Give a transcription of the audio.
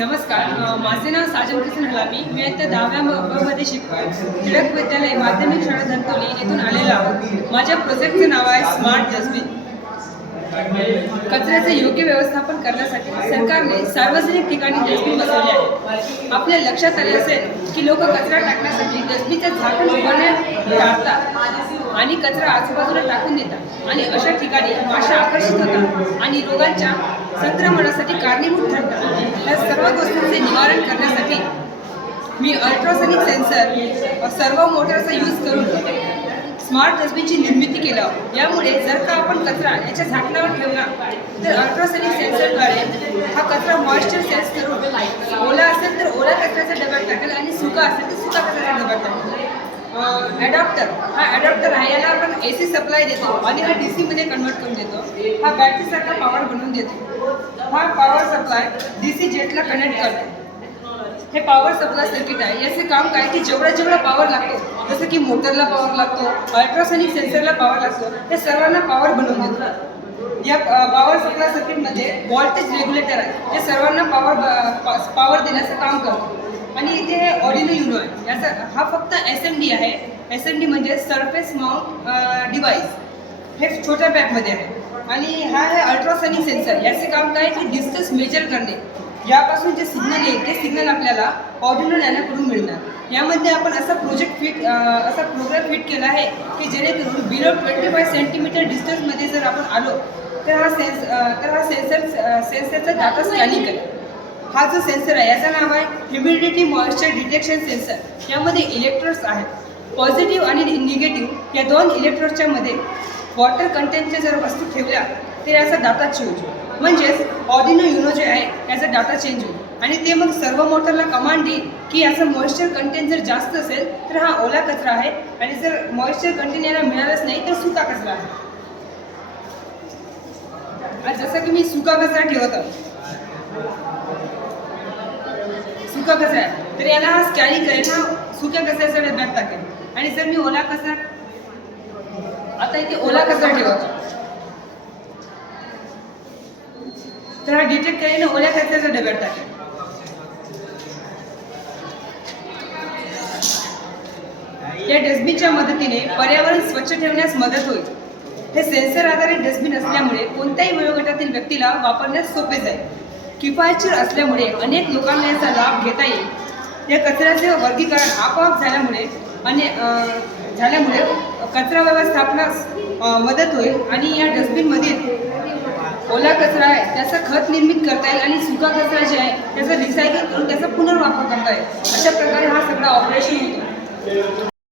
नमस्कार, माझे नाव साजन किसन हलामी. मी आता 10व्या मध्ये शिकतो. टिळक विद्यालय माध्यमिक शाळा धंतोली येथून आलेलो आहोत. माझ्या प्रोजेक्टचे नाव आहे स्मार्ट डस्टबिन. कचऱ्याचे योग्य व्यवस्थापन करण्यासाठी सरकारने सार्वजनिक ठिकाणी डस्टबिन बसवले आहे. आपल्या लक्षात आले असेल की लोक कचरा टाकण्यासाठी डस्टबिनचे झाकण उघडणे टाळतात आणि कचरा आजूबाजूला टाकून देतात आणि अशा ठिकाणी माशा आकर्षित होतात आणि रोगांच्या संक्रमणासाठी कारणीभूत ठरतात. या सर्व गोष्टींचे निवारण करण्यासाठी मी अल्ट्रासोनिक सेन्सर सर्व मोटरचा यूज करून स्मार्ट डस्टबिनची निर्मिती केलं. यामुळे जर का आपण कचरा याच्या झाकणावर ठेवला तर अल्ट्रासोनिक सेन्सरद्वारे हा कचरा मॉइश्चर सेन्स करून ओला असेल तर ओला कचऱ्याचा डब्यात टाकेल आणि सुका असेल तर सुका कचऱ्याच्या डब्यात टाकेल. हा ॲडॉप्टर आहे. याला आपण AC सप्लाय देतो आणि हा DC मध्ये कन्वर्ट करून देतो. हा बॅटरीसारखा पॉवर बनवून देतो. हा पॉवर सप्लाय DC जेटला कनेक्ट करतो. हे पॉवर सप्लाय सर्किट आहे. याचे काम काय की जेवढा पॉवर लागतो, जसं की मोटरला पॉवर लागतो, अल्ट्रासोनिक सेन्सरला पॉवर लागतो, हे सर्वांना पॉवर बनवून देतो. या पॉवर सप्लाय सर्किटमध्ये व्होल्टेज रेग्युलेटर आहे, जे सर्वांना पॉवर देण्याचं काम करतो. आणि इथे ऑर्डिनो युनो आहे. याचा हा फक्त SMD आहे. SMD म्हणजे सरफेस माउंट डिवाइस. हे छोट्या पॅकमध्ये आहे. आणि हा आहे अल्ट्रासोनिक सेन्सर. याचे काम काय की डिस्टन्स मेजर करणे. यापासून जे सिग्नल येईल ते सिग्नल आपल्याला ऑर्डिनो नॅनोकडून मिळणार. यामध्ये आपण असा प्रोग्राम फिट केला आहे की जेणेकरून बिलो 25 सेंटीमीटर डिस्टन्समध्ये जर आपण आलो तर हा सेन्सरचा डाटा स्कॅनिंग करेल. हा जो सेन्सर आहे याचं नाव आहे ह्युमिडिटी मॉइश्चर डिटेक्शन सेन्सर. यामध्ये इलेक्ट्रोड्स आहेत. पॉझिटिव्ह आणि निगेटिव्ह या दोन इलेक्ट्रोडच्या मध्ये वॉटर कंटेंटच्या जर वस्तू ठेवल्या तर याचा डाटा चेंज होईल. म्हणजेच ऑर्डिनो युनो जे आहे याचा डाटा चेंज होईल आणि ते मग सर्व मोटरला कमांड देईल की याचं मॉइश्चर कंटेंट जर जास्त असेल तर हा ओला कचरा आहे आणि जर मॉइश्चर कंटेंट याला मिळालंच नाही तर सुका कचरा आहे. जसं की मी सुका कचरा ठेवत आहे, सुका कचरा आहे तर याला हा स्कॅनिंग करेल, हा सुक्या कचऱ्याचा डब्यात टाकेल. आणि जर मी ओला कचरा आता इथे ओला कचरा ठेवतो तर हा डिटेक्ट करेल ओल्या कचऱ्याच्या डब्यात टाकेल. या डस्टबिनच्या मदतीने पर्यावरण स्वच्छ ठेवण्यास मदत होईल. हे सेन्सर आधारित डस्टबिन असल्यामुळे कोणत्याही वयोगटातील व्यक्तीला वापरण्यास सोपे जाईल. किफायतशीर असल्यामुळे अनेक लोकांना याचा लाभ घेता येईल. या कचऱ्याचे वर्गीकरण आपोआप झाल्यामुळे कचरा व्यवस्थापनास मदत होईल आणि या डस्टबिनमधील ओला कचरा आहे त्याचं खत निर्मित करता येईल आणि सुका कचरा जे आहे त्याचा रिसायकल करून त्याचा पुनर्वापर करता येईल. अशा प्रकारे हा सगळा ऑपरेशन होतो.